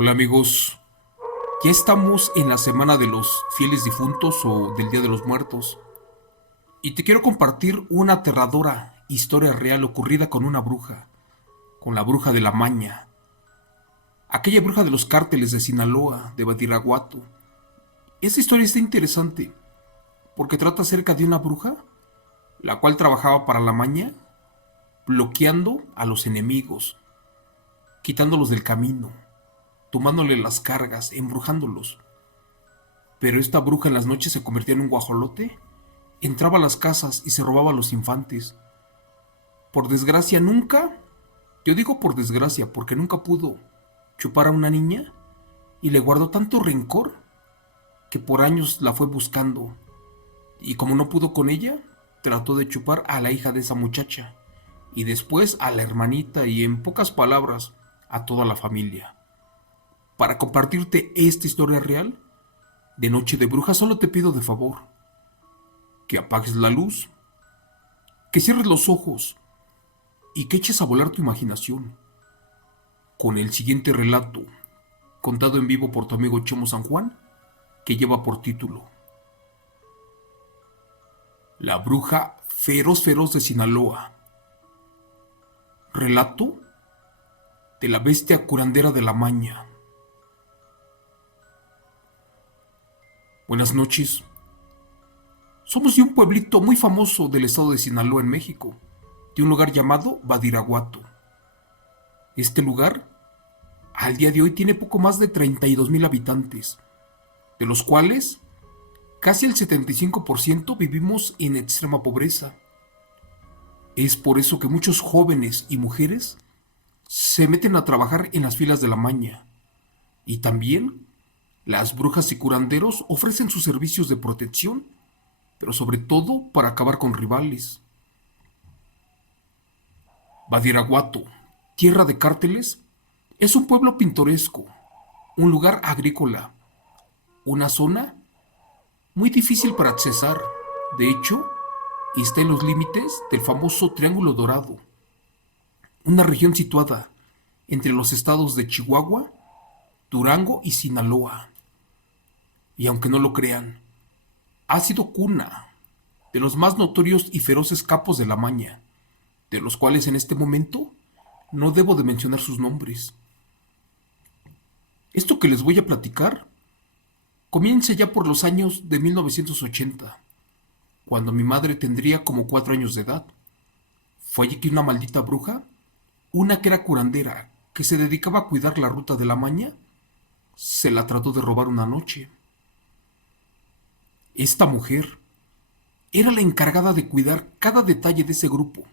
Hola amigos, ya estamos en la semana de los fieles difuntos o del Día de los Muertos y te quiero compartir una aterradora historia real ocurrida con una bruja, con la bruja de la Maña, aquella bruja de los cárteles de Sinaloa, de Badiraguato. Esta historia está interesante porque trata acerca de una bruja la cual trabajaba para la Maña, bloqueando a los enemigos, quitándolos del camino, tomándole las cargas, embrujándolos. Pero esta bruja en las noches se convertía en un guajolote, entraba a las casas y se robaba a los infantes. Por desgracia nunca, yo digo por desgracia porque nunca pudo chupar a una niña y le guardó tanto rencor que por años la fue buscando y como no pudo con ella, trató de chupar a la hija de esa muchacha y después a la hermanita y en pocas palabras a toda la familia. Para compartirte esta historia real, de Noche de Bruja solo te pido de favor que apagues la luz, que cierres los ojos y que eches a volar tu imaginación con el siguiente relato, contado en vivo por tu amigo Chemo San Juan, que lleva por título La bruja feroz feroz de Sinaloa. Relato de la bestia curandera de la Maña. Buenas noches. Somos de un pueblito muy famoso del estado de Sinaloa en México, de un lugar llamado Badiraguato. Este lugar, al día de hoy, tiene poco más de 32,000 habitantes, de los cuales casi el 75% vivimos en extrema pobreza. Es por eso que muchos jóvenes y mujeres se meten a trabajar en las filas de la Maña. Y también las brujas y curanderos ofrecen sus servicios de protección, pero sobre todo para acabar con rivales. Badiraguato, tierra de cárteles, es un pueblo pintoresco, un lugar agrícola, una zona muy difícil para accesar. De hecho, está en los límites del famoso Triángulo Dorado, una región situada entre los estados de Chihuahua, Durango y Sinaloa. Y aunque no lo crean, ha sido cuna de los más notorios y feroces capos de la Maña, de los cuales en este momento no debo de mencionar sus nombres. Esto que les voy a platicar comienza ya por los años de 1980, cuando mi madre tendría como 4 años de edad. Fue allí que una maldita bruja, una que era curandera, que se dedicaba a cuidar la ruta de la Maña, se la trató de robar una noche. Esta mujer era la encargada de cuidar cada detalle de ese grupo,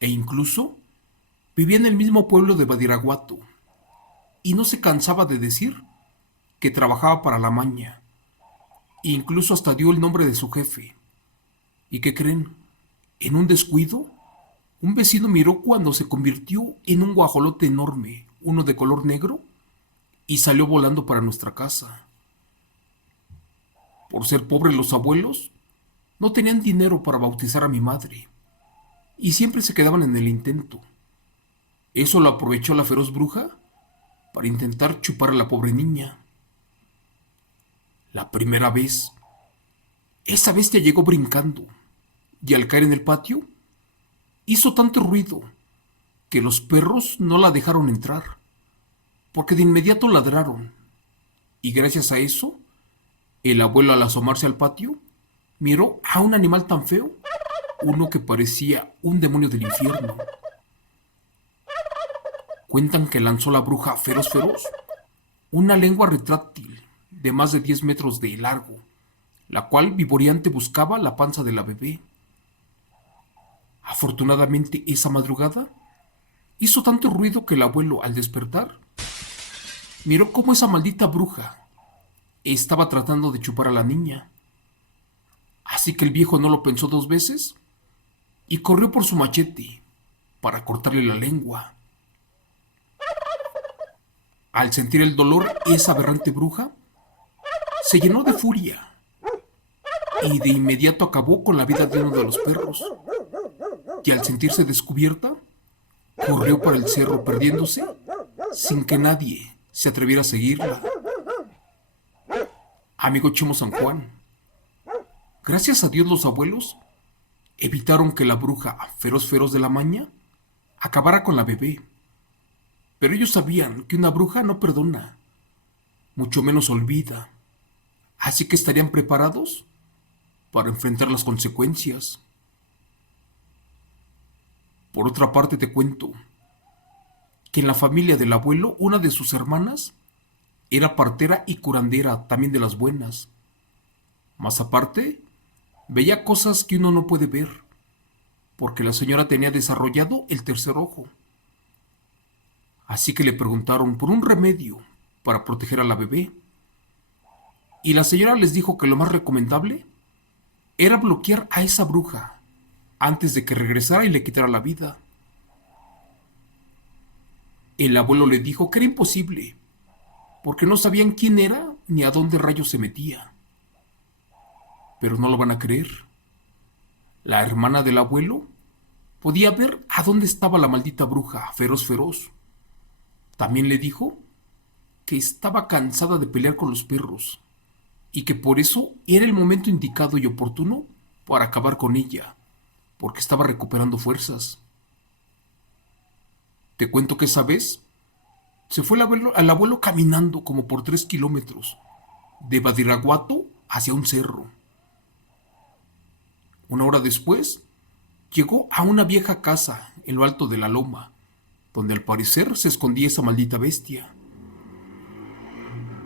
e incluso vivía en el mismo pueblo de Badiraguato, y no se cansaba de decir que trabajaba para la Maña, e incluso hasta dio el nombre de su jefe. ¿Y qué creen? En un descuido, un vecino miró cuando se convirtió en un guajolote enorme, uno de color negro, y salió volando para nuestra casa. Por ser pobres los abuelos, no tenían dinero para bautizar a mi madre, y siempre se quedaban en el intento. Eso lo aprovechó la feroz bruja para intentar chupar a la pobre niña. La primera vez, esa bestia llegó brincando, y al caer en el patio, hizo tanto ruido que los perros no la dejaron entrar, porque de inmediato ladraron, y gracias a eso, el abuelo al asomarse al patio, miró a un animal tan feo, uno que parecía un demonio del infierno. Cuentan que lanzó la bruja feroz feroz una lengua retráctil de más de 10 metros de largo, la cual vivoreante buscaba la panza de la bebé. Afortunadamente esa madrugada hizo tanto ruido que el abuelo, al despertar, miró cómo esa maldita bruja estaba tratando de chupar a la niña. Así que el viejo no lo pensó 2 veces y corrió por su machete para cortarle la lengua. Al sentir el dolor, esa aberrante bruja se llenó de furia y de inmediato acabó con la vida de uno de los perros. Y al sentirse descubierta, corrió por el cerro perdiéndose sin que nadie se atreviera a seguirla. Amigo Chimo San Juan, gracias a Dios los abuelos evitaron que la bruja feroz de la maña acabara con la bebé. Pero ellos sabían que una bruja no perdona, mucho menos olvida. Así que estarían preparados para enfrentar las consecuencias. Por otra parte te cuento que en la familia del abuelo una de sus hermanas era partera y curandera también de las buenas. Más aparte, veía cosas que uno no puede ver, porque la señora tenía desarrollado el tercer ojo. Así que le preguntaron por un remedio para proteger a la bebé. Y la señora les dijo que lo más recomendable era bloquear a esa bruja antes de que regresara y le quitara la vida. El abuelo le dijo que era imposible, porque no sabían quién era ni a dónde rayos se metía. Pero no lo van a creer. La hermana del abuelo podía ver a dónde estaba la maldita bruja feroz. También le dijo que estaba cansada de pelear con los perros y que por eso era el momento indicado y oportuno para acabar con ella, porque estaba recuperando fuerzas. Te cuento que esa vez se fue al abuelo caminando como por 3 kilómetros, de Badiraguato hacia un cerro. Una hora después, llegó a una vieja casa en lo alto de la loma, donde al parecer se escondía esa maldita bestia.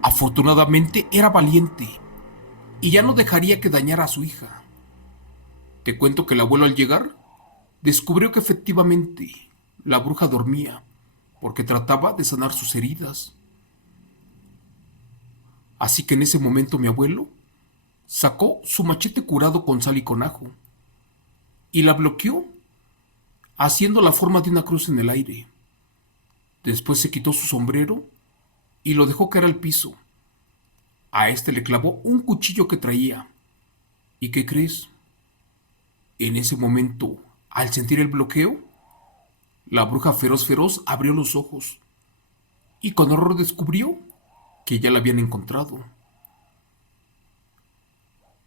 Afortunadamente era valiente y ya no dejaría que dañara a su hija. Te cuento que el abuelo al llegar descubrió que efectivamente la bruja dormía porque trataba de sanar sus heridas. Así que en ese momento mi abuelo sacó su machete curado con sal y con ajo y la bloqueó haciendo la forma de una cruz en el aire. Después se quitó su sombrero y lo dejó caer al piso. A este le clavó un cuchillo que traía. ¿Y qué crees? En ese momento, al sentir el bloqueo, la bruja feroz abrió los ojos y con horror descubrió que ya la habían encontrado.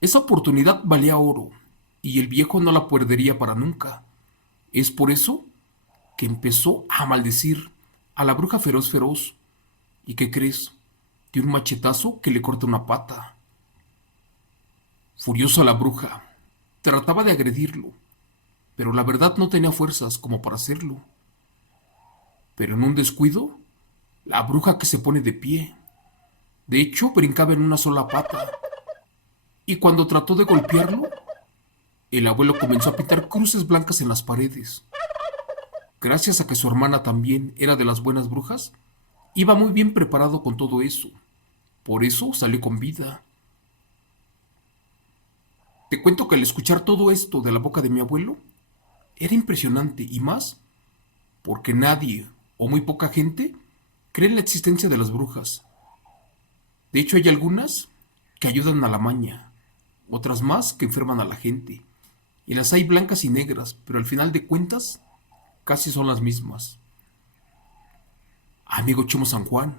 Esa oportunidad valía oro y el viejo no la perdería para nunca. Es por eso que empezó a maldecir a la bruja feroz. ¿Y qué crees? De un machetazo que le corta una pata. Furiosa la bruja, trataba de agredirlo, pero la verdad no tenía fuerzas como para hacerlo. Pero en un descuido, la bruja que se pone de pie. De hecho, brincaba en una sola pata. Y cuando trató de golpearlo, el abuelo comenzó a pintar cruces blancas en las paredes. Gracias a que su hermana también era de las buenas brujas, iba muy bien preparado con todo eso. Por eso salió con vida. Te cuento que al escuchar todo esto de la boca de mi abuelo, era impresionante y más porque nadie o muy poca gente cree en la existencia de las brujas. De hecho, hay algunas que ayudan a la maña, otras más que enferman a la gente, y las hay blancas y negras, pero al final de cuentas, casi son las mismas. Amigo Chimo San Juan,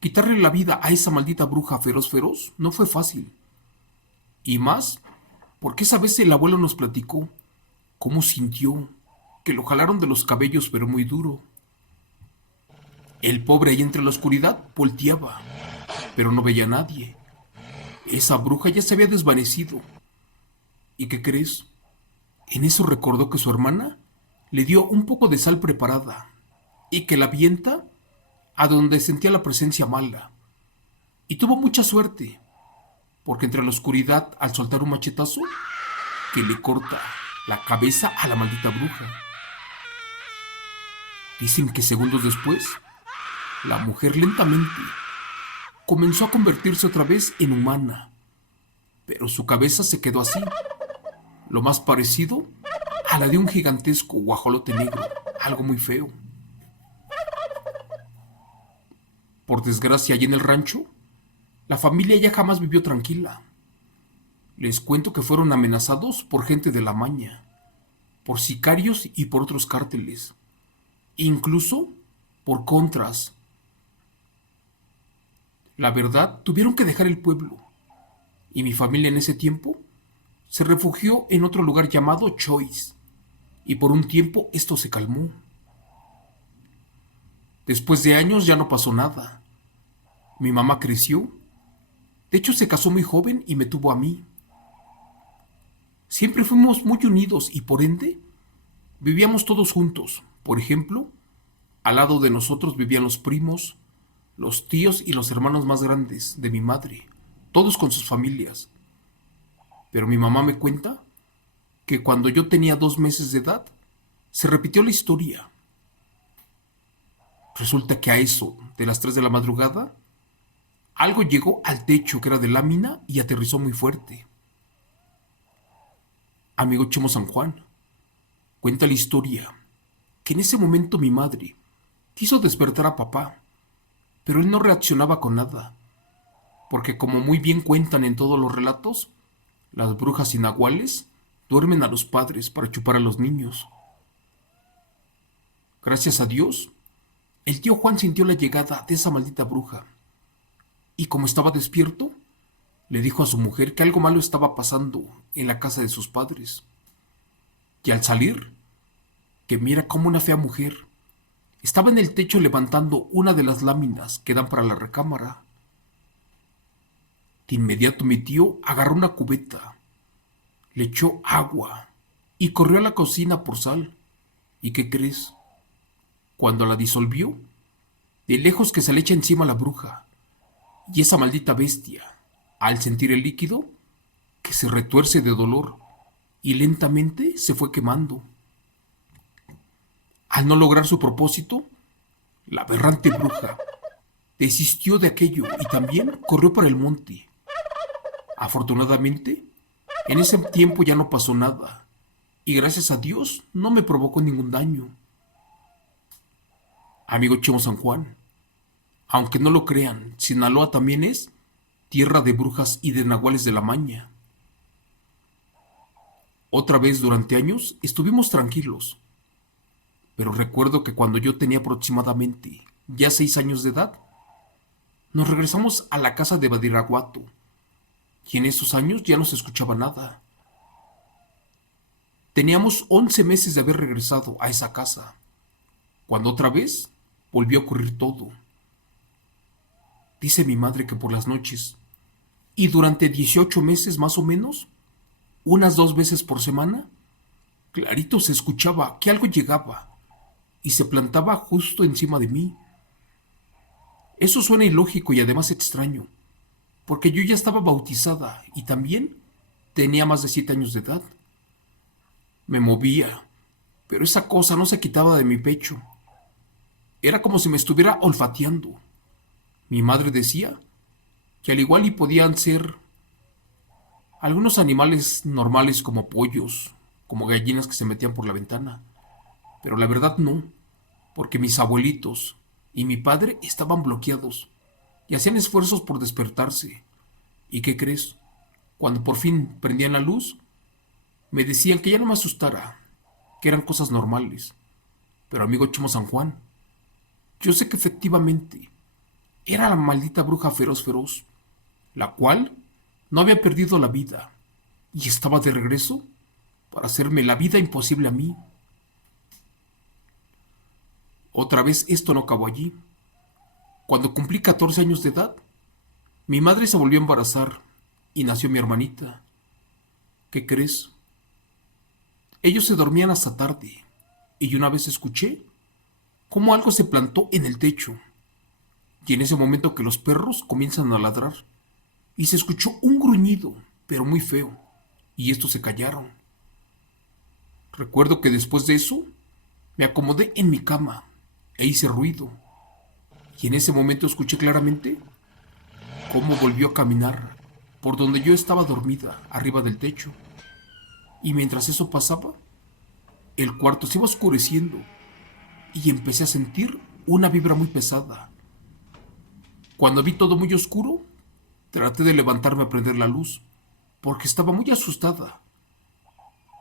quitarle la vida a esa maldita bruja feroz no fue fácil. Y más, porque esa vez el abuelo nos platicó cómo sintió que lo jalaron de los cabellos pero muy duro. El pobre ahí entre la oscuridad volteaba, pero no veía a nadie. Esa bruja ya se había desvanecido. ¿Y qué crees? En eso recordó que su hermana le dio un poco de sal preparada y que la avienta a donde sentía la presencia mala. Y tuvo mucha suerte, porque entre la oscuridad, al soltar un machetazo, que le corta la cabeza a la maldita bruja. Dicen que segundos después, la mujer lentamente comenzó a convertirse otra vez en humana, pero su cabeza se quedó así, lo más parecido a la de un gigantesco guajolote negro, algo muy feo. Por desgracia, allí en el rancho, la familia ya jamás vivió tranquila. Les cuento que fueron amenazados por gente de la maña, por sicarios y por otros cárteles, e incluso Por contras, la verdad, tuvieron que dejar el pueblo, y mi familia en ese tiempo se refugió en otro lugar llamado Choice, y por un tiempo esto se calmó. Después de años ya no pasó nada. Mi mamá creció, de hecho se casó muy joven y me tuvo a mí. Siempre fuimos muy unidos y por ende vivíamos todos juntos. Por ejemplo, al lado de nosotros vivían los primos, los tíos y los hermanos más grandes de mi madre, todos con sus familias. Pero mi mamá me cuenta que cuando yo tenía 2 meses de edad, se repitió la historia. Resulta que a eso de las 3 de la madrugada, algo llegó al techo que era de lámina y aterrizó muy fuerte. Amigo Chemo San Juan, cuenta la historia que en ese momento mi madre quiso despertar a papá, pero él no reaccionaba con nada, porque como muy bien cuentan en todos los relatos, las brujas y nahuales duermen a los padres para chupar a los niños. Gracias a Dios, el tío Juan sintió la llegada de esa maldita bruja, y como estaba despierto, le dijo a su mujer que algo malo estaba pasando en la casa de sus padres. Y al salir, que mira como una fea mujer estaba en el techo levantando una de las láminas que dan para la recámara. De inmediato mi tío agarró una cubeta, le echó agua y corrió a la cocina por sal. ¿Y qué crees? Cuando la disolvió, de lejos que se le echa encima la bruja, y esa maldita bestia, al sentir el líquido, que se retuerce de dolor y lentamente se fue quemando. Al no lograr su propósito, la aberrante bruja desistió de aquello y también corrió para el monte. Afortunadamente, en ese tiempo ya no pasó nada, y gracias a Dios no me provocó ningún daño. Amigo Chemo San Juan, aunque no lo crean, Sinaloa también es tierra de brujas y de nahuales de la maña. Otra vez durante años estuvimos tranquilos, pero recuerdo que cuando yo tenía aproximadamente ya 6 años de edad, nos regresamos a la casa de Badiraguato, y en esos años ya no se escuchaba nada. Teníamos 11 meses de haber regresado a esa casa, cuando otra vez volvió a ocurrir todo. Dice mi madre que por las noches, y durante 18 meses más o menos, unas 2 veces por semana, clarito se escuchaba que algo llegaba y se plantaba justo encima de mí. Eso suena ilógico y además extraño, porque yo ya estaba bautizada y también tenía más de 7 años de edad. Me movía, pero esa cosa no se quitaba de mi pecho. Era como si me estuviera olfateando. Mi madre decía que al igual y podían ser algunos animales normales como pollos, como gallinas que se metían por la ventana. Pero la verdad no, porque mis abuelitos y mi padre estaban bloqueados y hacían esfuerzos por despertarse. ¿Y qué crees? Cuando por fin prendían la luz, me decían que ya no me asustara, que eran cosas normales. Pero amigo Chimo San Juan, yo sé que efectivamente era la maldita bruja feroz, la cual no había perdido la vida y estaba de regreso para hacerme la vida imposible a mí. Otra vez esto no acabó allí. Cuando cumplí 14 años de edad, mi madre se volvió a embarazar y nació mi hermanita. ¿Qué crees? Ellos se dormían hasta tarde y una vez escuché cómo algo se plantó en el techo. Y en ese momento que los perros comienzan a ladrar y se escuchó un gruñido, pero muy feo, y estos se callaron. Recuerdo que después de eso me acomodé en mi cama e hice ruido, y en ese momento escuché claramente cómo volvió a caminar por donde yo estaba dormida, arriba del techo. Y mientras eso pasaba, el cuarto se iba oscureciendo y empecé a sentir una vibra muy pesada. Cuando vi todo muy oscuro, traté de levantarme a prender la luz, porque estaba muy asustada.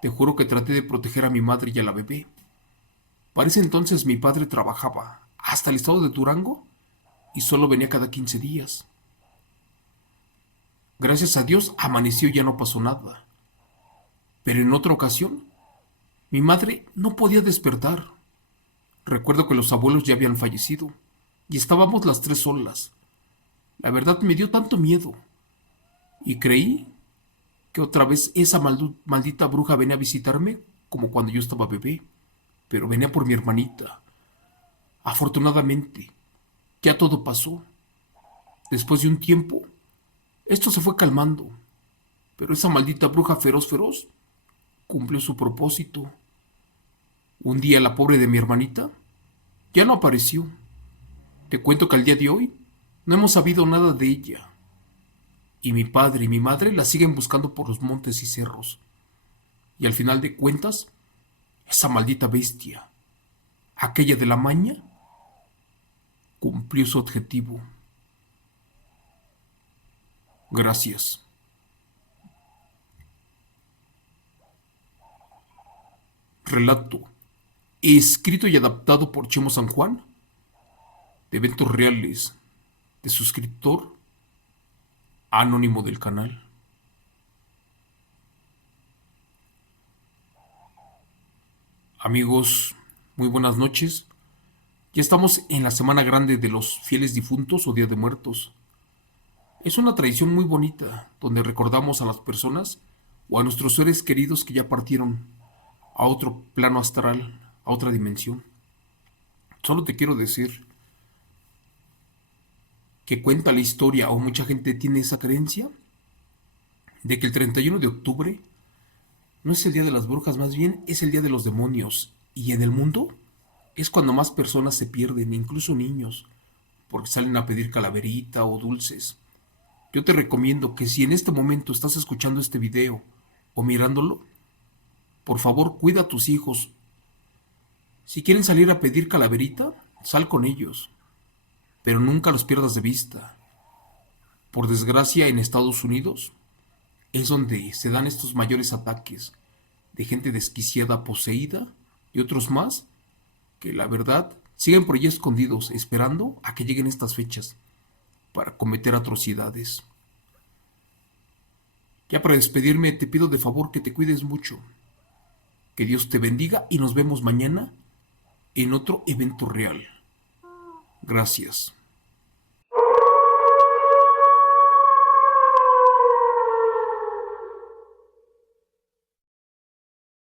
Te juro que traté de proteger a mi madre y a la bebé. Para ese entonces mi padre trabajaba hasta el estado de Durango y solo venía cada 15 días. Gracias a Dios amaneció y ya no pasó nada. Pero en otra ocasión, mi madre no podía despertar. Recuerdo que los abuelos ya habían fallecido y estábamos las tres solas. La verdad me dio tanto miedo y creí que otra vez esa maldita bruja venía a visitarme como cuando yo estaba bebé, pero venía por mi hermanita. Afortunadamente, ya todo pasó. Después de un tiempo, esto se fue calmando, pero esa maldita bruja feroz cumplió su propósito. Un día la pobre de mi hermanita ya no apareció. Te cuento que al día de hoy no hemos sabido nada de ella. Y mi padre y mi madre la siguen buscando por los montes y cerros. Y al final de cuentas, esa maldita bestia, aquella de la maña, cumplió su objetivo. Gracias. Relato, escrito y adaptado por Chemo San Juan, de eventos reales, de suscriptor anónimo del canal. Amigos, muy buenas noches. Ya estamos en la semana grande de los fieles difuntos o Día de Muertos. Es una tradición muy bonita donde recordamos a las personas o a nuestros seres queridos que ya partieron a otro plano astral, a otra dimensión. Solo te quiero decir que cuenta la historia o mucha gente tiene esa creencia de que el 31 de octubre no es el día de las brujas, más bien es el día de los demonios. Y en el mundo es cuando más personas se pierden, incluso niños, porque salen a pedir calaverita o dulces. Yo te recomiendo que si en este momento estás escuchando este video o mirándolo, por favor cuida a tus hijos. Si quieren salir a pedir calaverita, sal con ellos, pero nunca los pierdas de vista. Por desgracia, en Estados Unidos es donde se dan estos mayores ataques de gente desquiciada, poseída y otros más que la verdad siguen por allí escondidos esperando a que lleguen estas fechas para cometer atrocidades. Ya para despedirme te pido de favor que te cuides mucho. Que Dios te bendiga y nos vemos mañana en otro evento real. Gracias.